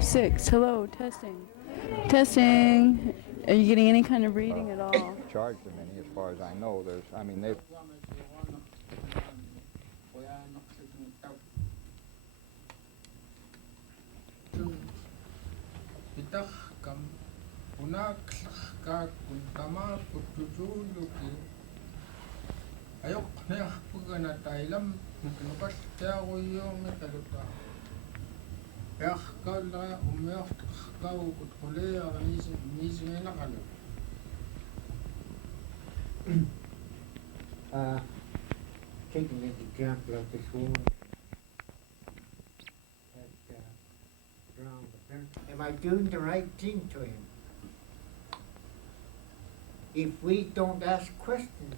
5-6. Hello, testing. Testing. Are you getting any kind of reading at all? Charge them any, as far as I know. They've. Taking an example of this woman that drowned the parent. Am I doing the right thing to him? If we don't ask questions,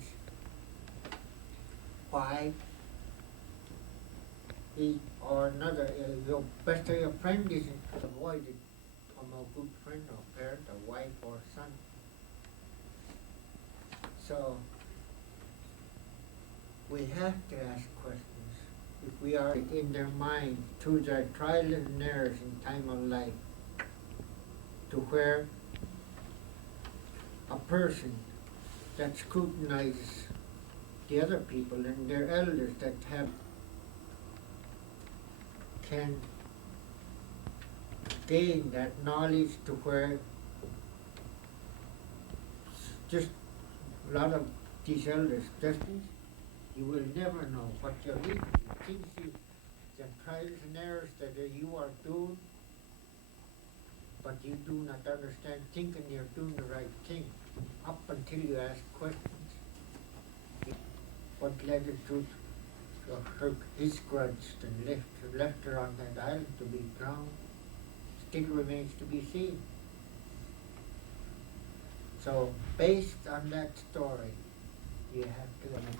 why he or another, your best of your friend isn't avoided from a good friend or parent or wife or son. So we have to ask questions. If we are in their mind through their trials and errors in time of life, to where a person that scrutinizes the other people and their elders that can gain that knowledge to where just a lot of these elders, you will never know what you're reading. Things the trials and errors that you are doing, but you do not understand, thinking you're doing the right thing, up until you ask questions. What led her to his grudge and left her on that island to be drowned still remains to be seen. So, based on that story, you have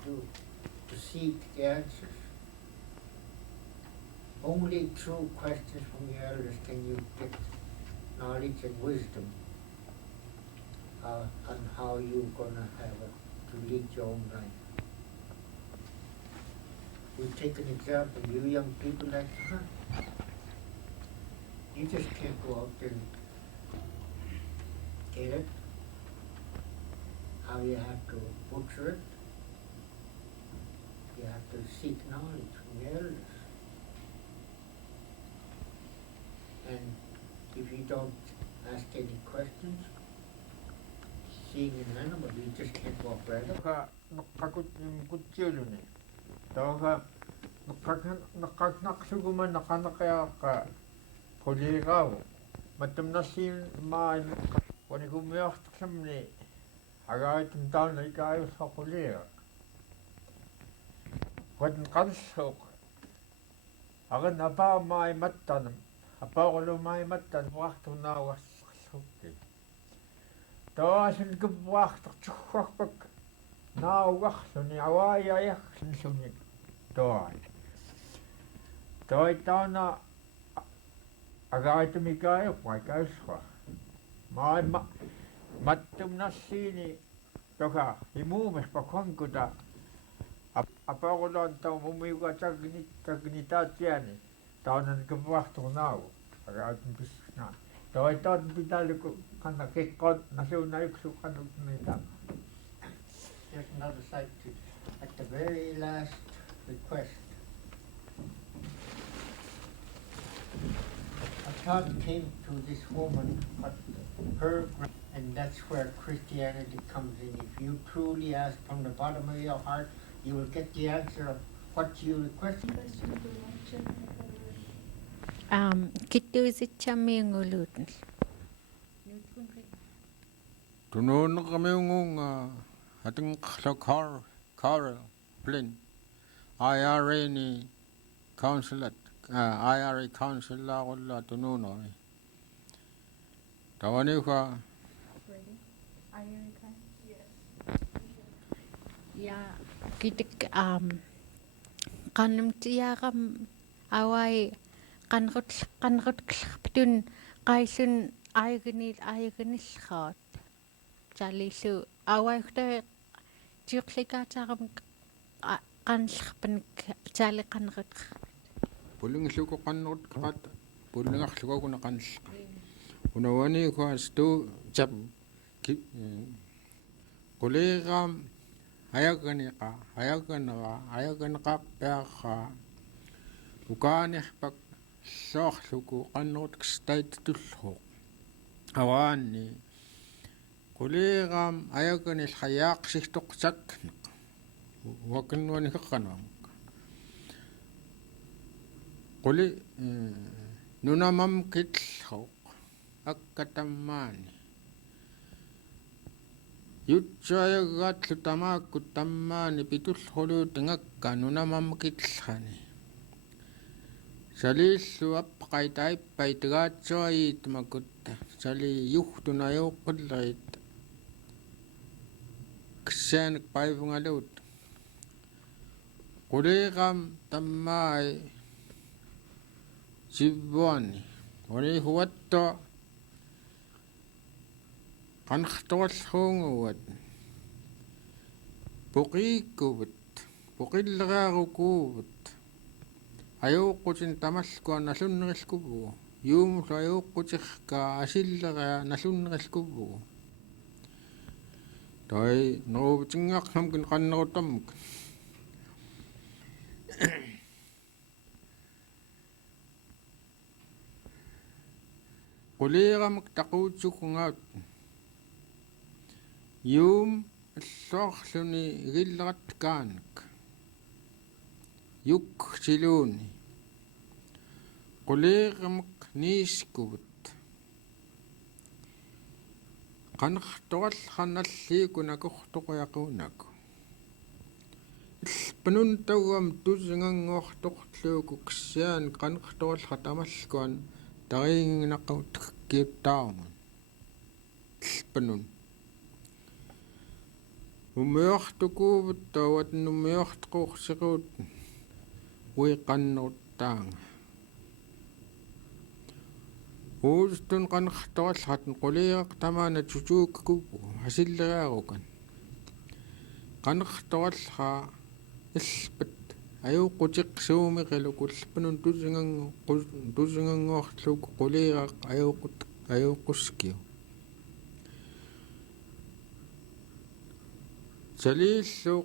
to seek the answers. Only through questions from the elders can you get knowledge and wisdom on how you're going to have to lead your own life. We take an example, you young people like to hunt. You just can't go out there and get it. How you have to butcher it. You have to seek knowledge from the elders. And if you don't ask any questions, seeing an animal, you just can't walk right up. Here's another side to at the very last request. A thought came to this woman, but and that's where Christianity comes in. If you truly ask from the bottom of your heart, you will get the answer of what you requested. Kituucini. Tununermiu hating Carl Flynn IRA ni consulate IRA consular wala tununo tawani ka Ja, kitik qannamtiyaaqam awai qanrutun qaillun ayugnillraat Chalillu awayhta tiuqlikaataaram qanllerpanik taaliqanrut pulingluku qannut qat pullingarlugakuna qanallqa unawani kuastu chap quliram ayaganiqa ukaanirpak soorluku qannerutkstait-tulluq awaani quliram ayaganil hayaaqsirtoqsakneq wakinnuanigeqqanuamuk quli nunamam kitllruq akkatammaani yutsuayaggaatlu tamaakkut tammaani pitullruluutingakka nunamam kitllrani salillu apqaitaippaitagaatsuayiitmakut sali Yugtun ayuqullerit Kass'anik paivungaluut quliram tammaai sivvuani uni huatto qanartorallruunguvat puqiikkuvut puqilleriarukuuvut ayuuqqutin tamallkua nallunnerilkuvugu yuumullu ayuuqqutirka asilleria nallunnerilkuvugu toi nuuvitingaarnamkin qannerutamuk quliramek taquutsukungaut yuum alluarluni-llu yuksiluni quliramek niiskuvut qanertorallranalliikunakortoqiaquunaku ilpanun tauam tusinganguartorluuku Kass'aanik qanertorallra tamallkuan tariinginaqautkkiuttaarumun ilpanun umiortukuuvut tauat numiortquursiruut uiqanneruttaanga uustun qanertorallratun quliiraq tamaana tutuukkuvu asilleriarukan qanertorallra ilpat ayuuqqutiqsuumiqaluku ilpanun tusinganguarluku quliiraq ayuuqquskiu salillu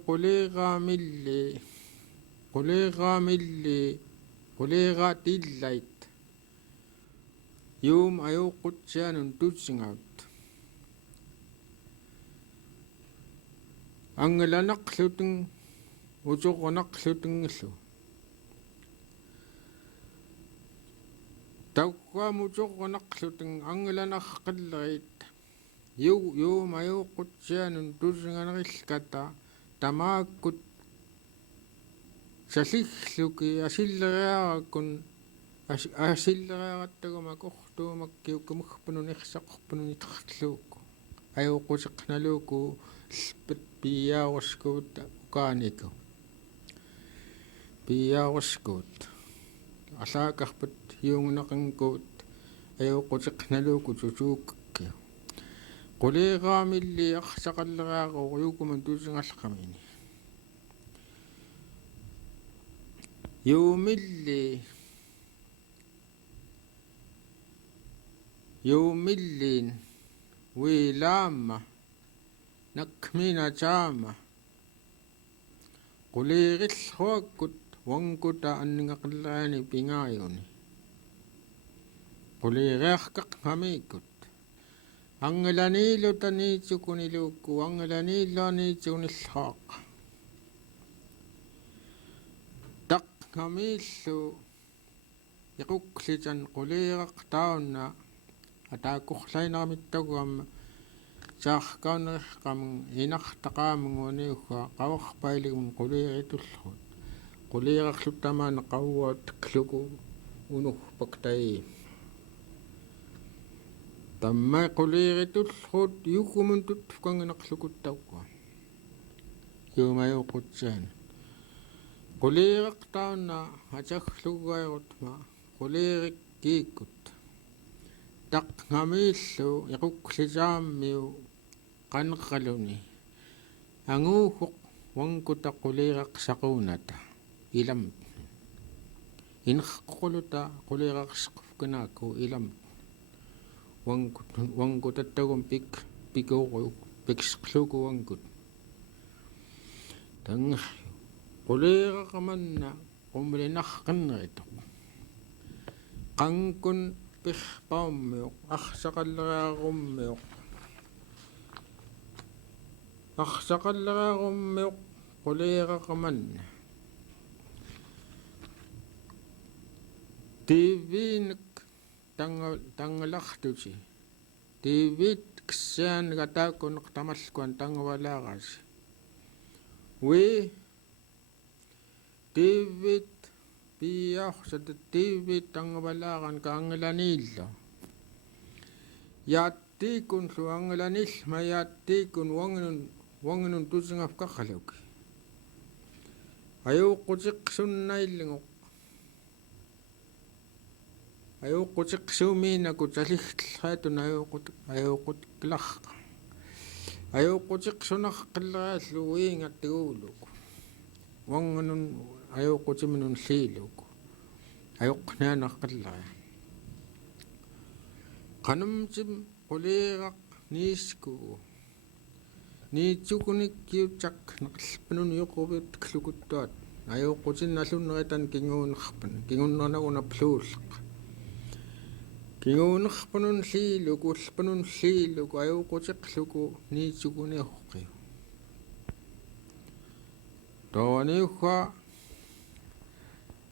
quliiraatillait yuum ayuuqqutsianun tusingaut angelanaqlutin utornaqlutingillu tauqaamutornaqlutin angelanarqillerit yuum ayuuqqutsianun tusinganerilkata tamaakkut salliggluki asilleriarakun asilleriarattagamakortuumakkiu kumugpunun irsaqorpunun iterluukku ayuuqquteqnaluuku ilpat piiaaruskuut ukaaniku piiaaruskuut аллаакарпат юунгунеқингкуут аюуққутеқнаluuku тутууккиу quliiraamilli арсақаллериааруу юукуман тусингаллақамини юумиллин уилаама накмина таама qulirillruakkut wangkuta anningaqillraani pingaayuni quliriarkaqngamikut angilaniilluta niicugniyaraitnek-llu angilaniilluaniicugnillraaq taqngamiillu iquqlitan quliraqtaunna ataaqqorlainaramittaguamma saarkauneriqqamun inartaqaamunguuniugga qavarpailigum quliritullut qulirarlutamaana qauuatakluku unurpaktai tamma quliritullut yukumun tutfukangineqlukuttauqa yuumayuqutsaana quliraqtaunna atagluguairutma qulirikkiikkut taqngamiillu iquqlitaammiu qanerrluni anguuqoq wangkuta quliraqsaquunata ilam inerquluta quliraqsaquf qinaku ilam wangkutattagum pikuuqu piksqluku wangkut tang quliiraqamanna qumlinarqinnerituq qangkun pirpaummiuq arsaqalleriarummiuq quliiraqamanna tiiviinik tangalartuti tiivit kissiaaniga taakkuneq tamalkuan tangavalaarasi wi tiivit piiaursat tiivit tangavalaaran kaangilaniillu yaattiikunlu angilanillma yaattiikun wanginun tusingafqaqaluki ayuuqqutiqsunnaillingoq ayuuqqutiqsuumiinaku taligllhaatun ayuuqqutiqlarqa ayuuqqutiqsunarqilleriallu wiingattiguuluku wanginun ayuuqqutiminun lliiluku ayuqqnianarqilleria qanumtim quliiraq niiskugu niicugniyarpek'nani naqallpanun yuquvitklukuttuat ayuuqqutinnalluneritan kinguunnernaguna pluulleq kinguunerpanun lliiluku ullpanun lliiluku ayuuqqutiqluku niicuguniarqiu tooniugga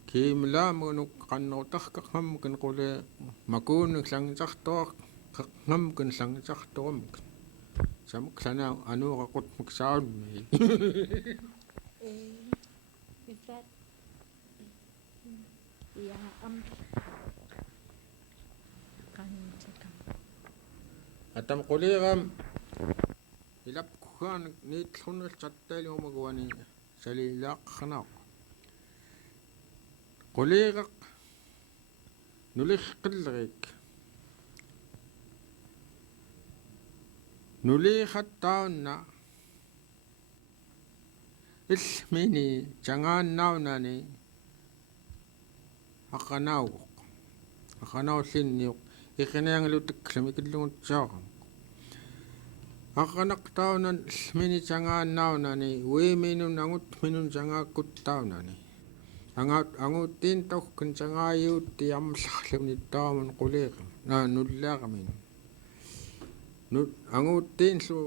kiimlaamunuk qannerutarqaqngamkin quli makuunik langitartoq ngamkin langitartoqamkin samuk lana anuuqaqutmek saunmi Is that? Yeah. atam quliiram ilapkuggaanik niitlunnerchattaaliumaguani saliilaaqqanaq quliiraq nulirqillerik nuliihattaunna illmini cangaannaunani aqanaullinniuq iqiniangalutikklumi killungutsaaqam aqanaqtaunan illmini cangaannaunani uiminun angutminun cangaakkuttaunani anguttiintauhkan cangayuutti amllarluni taamun quliiqam nullaaramin anguttiinlu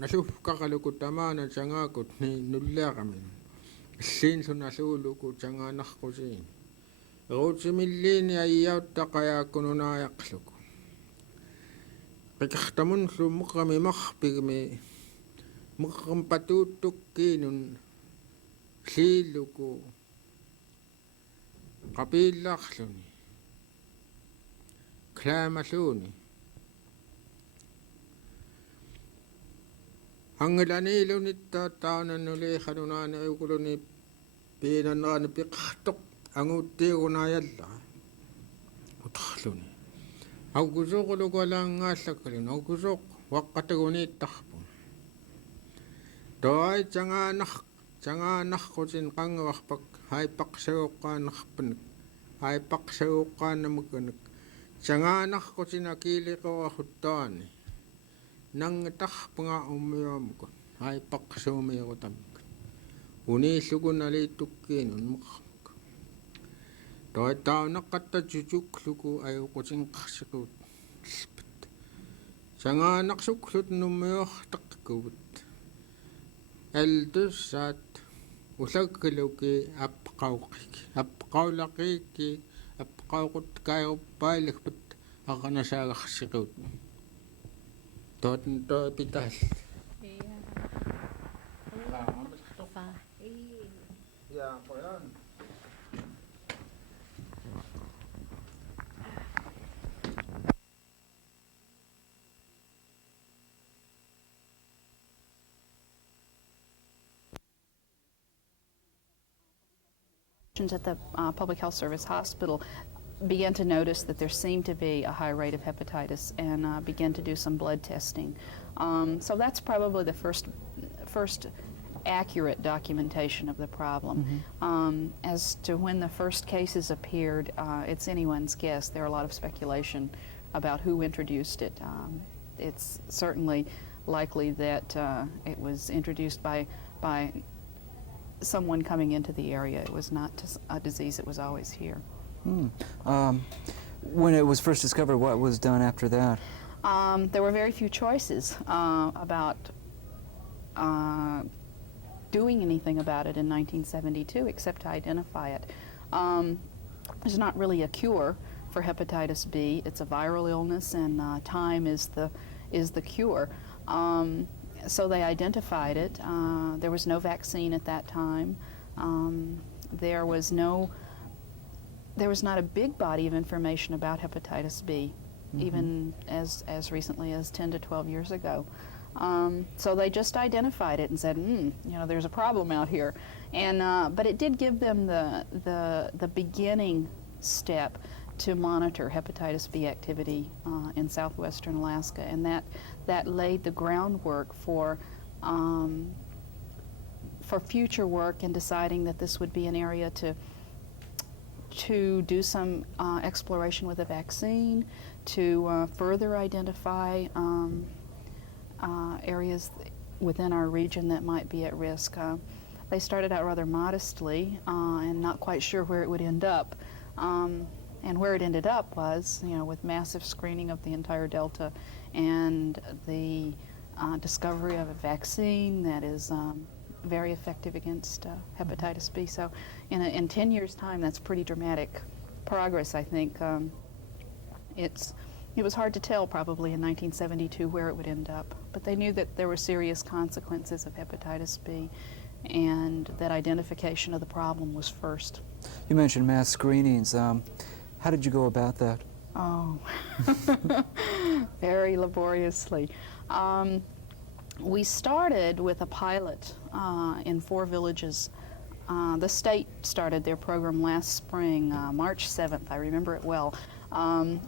nallufqaqaluku tamaana cangaakut ni nullaaramin illiinlu nalluuluku canganarquciminek eruutimilliini ayyautaqayaakkununaayaqluku qikartamunlu meqami marpigmi meqam patuuttukkiinun lliiluku qapiillaarluni klaamalluuni angilaniilunittaataaunan nuliihanunaani ayukuluni piinaneraani piqartoq anguttiigunaayalla utarluni aukusoquluku alaangaallakkalun aukusoq waqqataguniittarpun toai cangaanarqutin qangavarpak haipaqsaguqqaanarpanik haipaqsaguqqaannamakanik cangaanarqutin akiiliqorahuttaani nangitarpanga ummiuamukun haipaqsuumiirutamik uniillukun aliittukkiinun meqarmuk toi taunaqqatta cucukluku ayuqutinqarsiqut ilpat cangaanarsukklut nummiuartaqqukut altussaat ulaggaluki apqaurlaqikki apqaurut kairuppaillikpat aqanasaagarsiqut tootn toipitaal ja qoyan At the Public Health Service Hospital began to notice that there seemed to be a high rate of hepatitis and began to do some blood testing. So that's probably the first accurate documentation of the problem. As to when the first cases appeared, it's anyone's guess. There are a lot of speculation about who introduced it. It's certainly likely that it was introduced by someone coming into the area. It was not a disease that was always here. When it was first discovered, what was done after that? There were very few choices about doing anything about it in 1972 except to identify it. There's not really a cure for hepatitis B. It's a viral illness, and time is the cure. So they identified it. There was no vaccine at that time. There was not a big body of information about hepatitis B, even as recently as 10 to 12 years ago. So they just identified it and said, there's a problem out here. And but it did give them the beginning step to monitor hepatitis B activity in southwestern Alaska, and that laid the groundwork for future work in deciding that this would be an area to do some exploration with a vaccine, to further identify areas within our region that might be at risk. They started out rather modestly and not quite sure where it would end up. And where it ended up was, with massive screening of the entire delta and the discovery of a vaccine that is very effective against hepatitis B. So in 10 years' time, that's pretty dramatic progress, I think. It was hard to tell probably in 1972 where it would end up, but they knew that there were serious consequences of hepatitis B and that identification of the problem was first. You mentioned mass screenings. How did you go about that? Oh, very laboriously. We started with a pilot in 4 villages. The state started their program last spring, March 7th, I remember it well,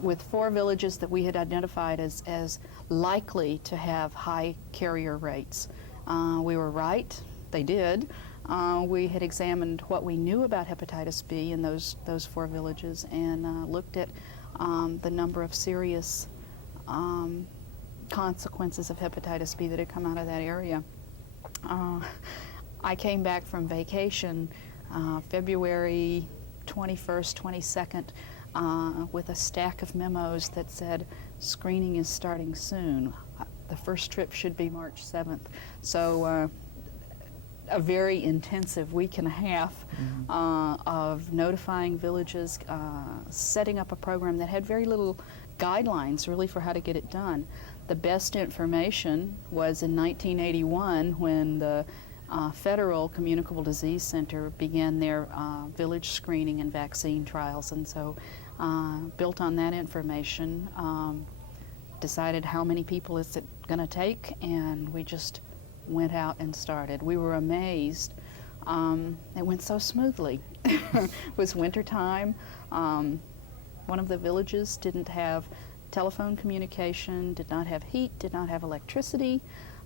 with 4 villages that we had identified as likely to have high carrier rates. We were right, they did. We had examined what we knew about hepatitis B in those 4 villages and looked at the number of serious consequences of hepatitis B that had come out of that area. I came back from vacation February 21st, 22nd with a stack of memos that said screening is starting soon. The first trip should be March 7th. So a very intensive week and a half of notifying villages, setting up a program that had very little guidelines really for how to get it done. The best information was in 1981 when the Federal Communicable Disease Center began their village screening and vaccine trials, and so built on that information, decided how many people is it going to take, and we just went out and started. We were amazed. It went so smoothly. It was wintertime. One of the villages didn't have telephone communication, did not have heat, did not have electricity,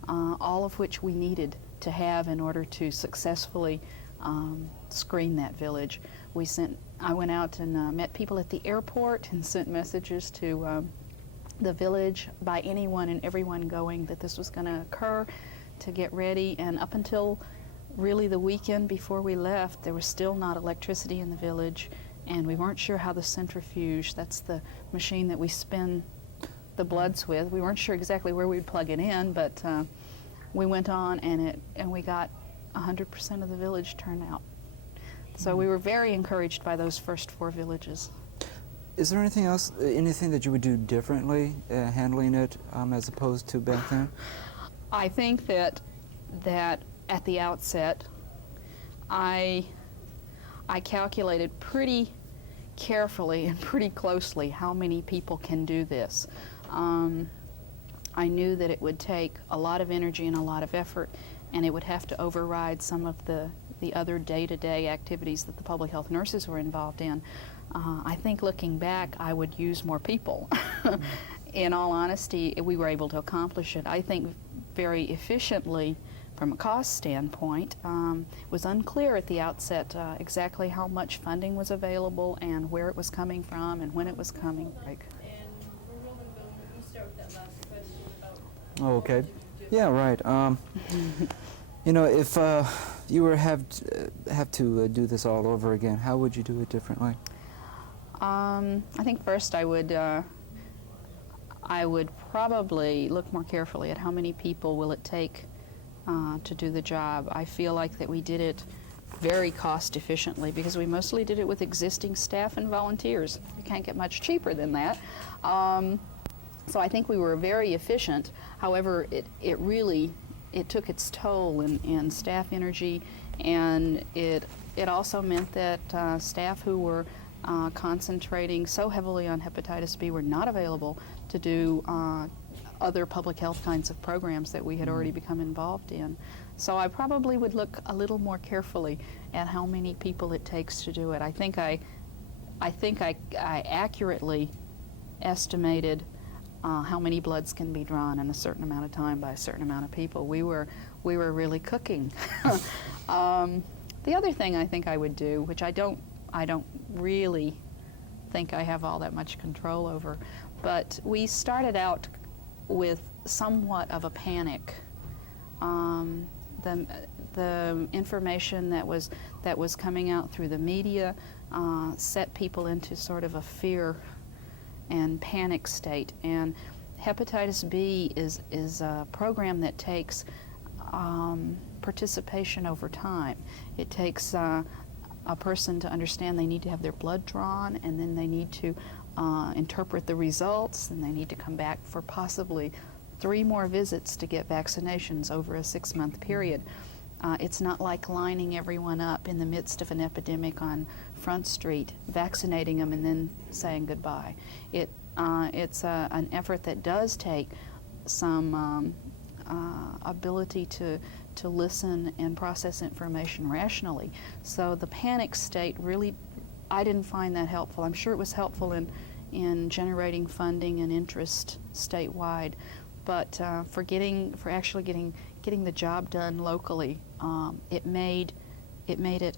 all of which we needed to have in order to successfully screen that village. I went out and met people at the airport and sent messages to the village by anyone and everyone going that this was going to occur, to get ready. And up until really the weekend before we left, there was still not electricity in the village, and we weren't sure how the centrifuge, that's the machine that we spin the bloods with, we weren't sure exactly where we'd plug it in, but we went on and we got 100% of the village turnout. So we were very encouraged by those first 4 villages. Is there anything else, anything that you would do differently handling it as opposed to back then? I think that at the outset, I calculated pretty carefully and pretty closely how many people can do this. I knew that it would take a lot of energy and a lot of effort, and it would have to override some of the other day-to-day activities that the public health nurses were involved in. I think looking back, I would use more people. In all honesty, we were able to accomplish it, I think, very efficiently from a cost standpoint, it was unclear at the outset exactly how much funding was available and where it was coming from and when it was coming. Like, And we're rolling going. You start with that last question about Oh, okay. what did you do? Yeah, right. You know, if you were have to do this all over again, how would you do it differently? I think first I would probably look more carefully at how many people will it take to do the job. I feel like that we did it very cost efficiently because we mostly did it with existing staff and volunteers. You can't get much cheaper than that. So I think we were very efficient. However, it really took its toll in staff energy, and it also meant that staff who were concentrating so heavily on hepatitis B were not available to do other public health kinds of programs that we had already become involved in. So I probably would look a little more carefully at how many people it takes to do it. I think I accurately estimated how many bloods can be drawn in a certain amount of time by a certain amount of people. We were really cooking. The other thing I think I would do, which I don't really think I have all that much control over, but we started out with somewhat of a panic. The information that was coming out through the media set people into sort of a fear and panic state. And hepatitis B is a program that takes participation over time. It takes a person to understand they need to have their blood drawn, and then they need to interpret the results, and they need to come back for possibly 3 more visits to get vaccinations over a 6-month period. It's not like lining everyone up in the midst of an epidemic on Front Street, vaccinating them and then saying goodbye. It's an effort that does take some ability to listen and process information rationally. So the panic state really, I didn't find that helpful. I'm sure it was helpful in generating funding and interest statewide, but for actually getting the job done locally, it made it